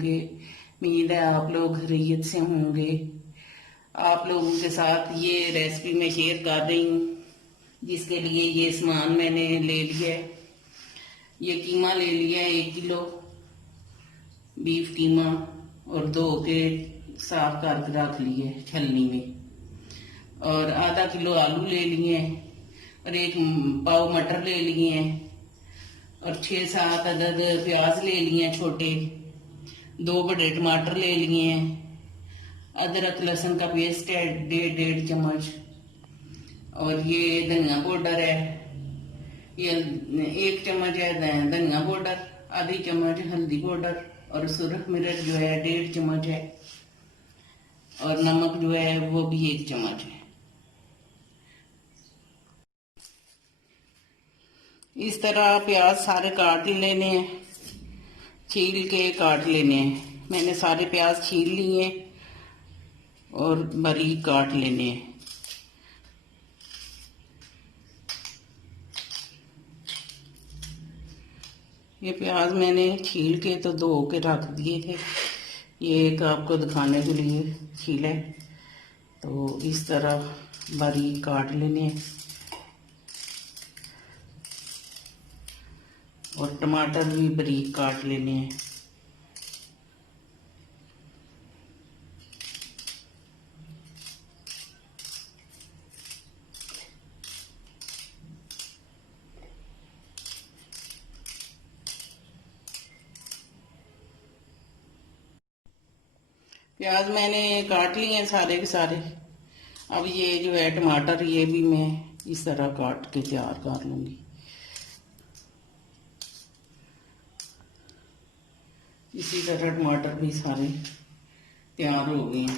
होंगे। उम्मीद है आप लोग खैरियत से होंगे। आप लोगों के साथ ये रेसिपी मैं शेयर कर रही हूँ, जिसके लिए ये सामान मैंने ले लिया है। ये कीमा ले लिया है 1 किलो बीफ कीमा, और धो के साफ करके रख लिए छलनी में। और आधा किलो आलू ले लिए हैं, और 1 पाव मटर ले लिए हैं, और 6-7 अदद प्याज ले लिए हैं छोटे, 2 बड़े टमाटर ले लिए हैं, अदरक लहसुन का पेस्ट है 1.5 चम्मच, और ये धनिया पाउडर है, ये 1 चम्मच है धनिया पाउडर, आधी चम्मच हल्दी पाउडर, और सुरख मिर्च जो है 1.5 चम्मच है, और नमक जो है वो भी 1 चम्मच है। इस तरह प्याज सारे काट लेने हैं, छील के काट लेने हैं। मैंने सारे प्याज छील लिए और बारीक काट लेने हैं। ये प्याज मैंने छील के तो धो के रख दिए थे, ये एक आपको दिखाने के लिए छीला है। तो इस तरह बारीक काट लेने हैं। और टमाटर भी बारीक काट लेने हैं। प्याज मैंने काट लिए हैं सारे के सारे। अब ये जो है टमाटर, ये भी मैं इस तरह काट के तैयार कर लूँगी। इसी तरह टमाटर भी सारे तैयार हो गए हैं।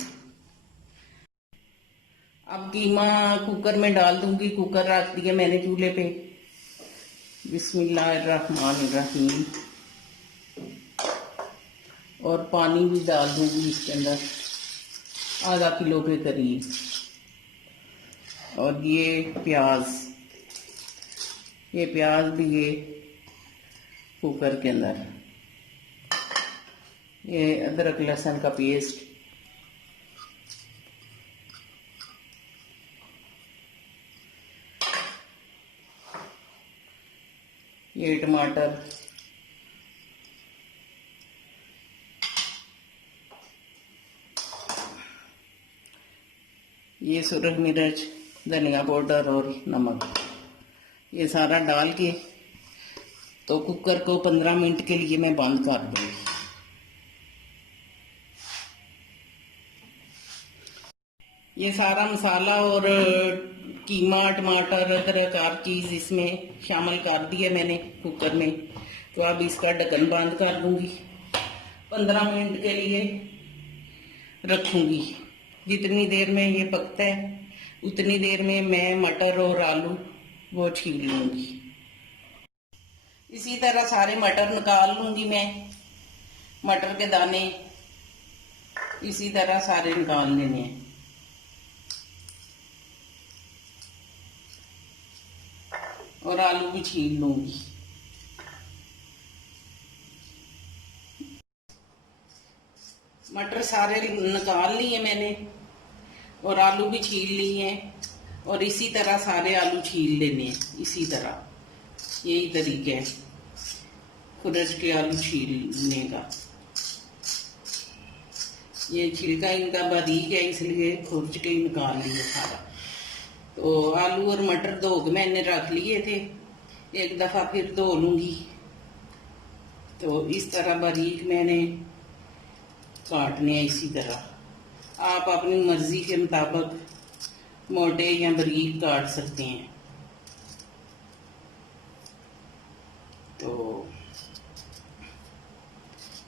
अब कीमा कुकर में डाल दूंगी। कुकर रख दिया मैंने चूल्हे पे। बिस्मिल्लाहिर्रहमानिर्रहीम। और पानी भी डाल दूंगी इसके अंदर, आधा किलो के करीब। और ये प्याज भी ये कुकर के अंदर, ये अदरक लहसुन का पेस्ट, ये टमाटर, ये सुरख मिर्च, धनिया पाउडर और नमक, ये सारा डाल के तो कुकर को 15 मिनट के लिए मैं बंद कर दूंगी। ये सारा मसाला और कीमा, टमाटर, अदरक हर चीज़ इसमें शामिल कर दी है मैंने कुकर में। तो अब इसका ढक्कन बंद कर दूंगी, 15 मिनट के लिए रखूंगी। जितनी देर में ये पकता है उतनी देर में मैं मटर और आलू वो छील लूंगी। इसी तरह सारे मटर निकाल लूंगी मैं। मटर के दाने इसी तरह सारे निकाल लेने हैं। और आलू भी छील लूंगी। मटर सारे निकाल लिए मैंने, और आलू भी छील लिए हैं। और इसी तरह सारे आलू छील लेने हैं। इसी तरह यही तरीका है खुरच के आलू छीलने का। ये छिलका इनका बारीक है, इसलिए खुरच के ही निकाल लिया सारा। तो आलू और मटर धो के मैंने रख लिए थे, एक दफ़ा फिर धो लूँगी। तो इस तरह बारीक मैंने काटने हैं। इसी तरह आप अपनी मर्ज़ी के मुताबिक मोटे या बारीक काट सकते हैं। तो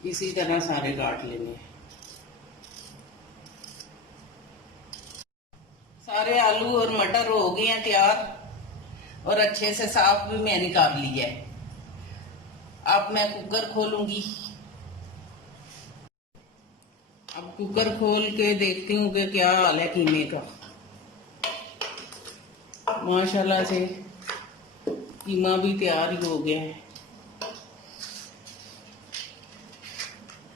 इसी तरह सारे काट लेने हैं। सारे आलू और मटर हो गए हैं तैयार, और अच्छे से साफ भी मैंने कर लिया है। अब मैं कुकर खोलूंगी। अब कुकर खोल के देखती हूँ कि क्या हाल है कीमे का। माशाल्लाह से कीमा भी तैयार ही हो गया है।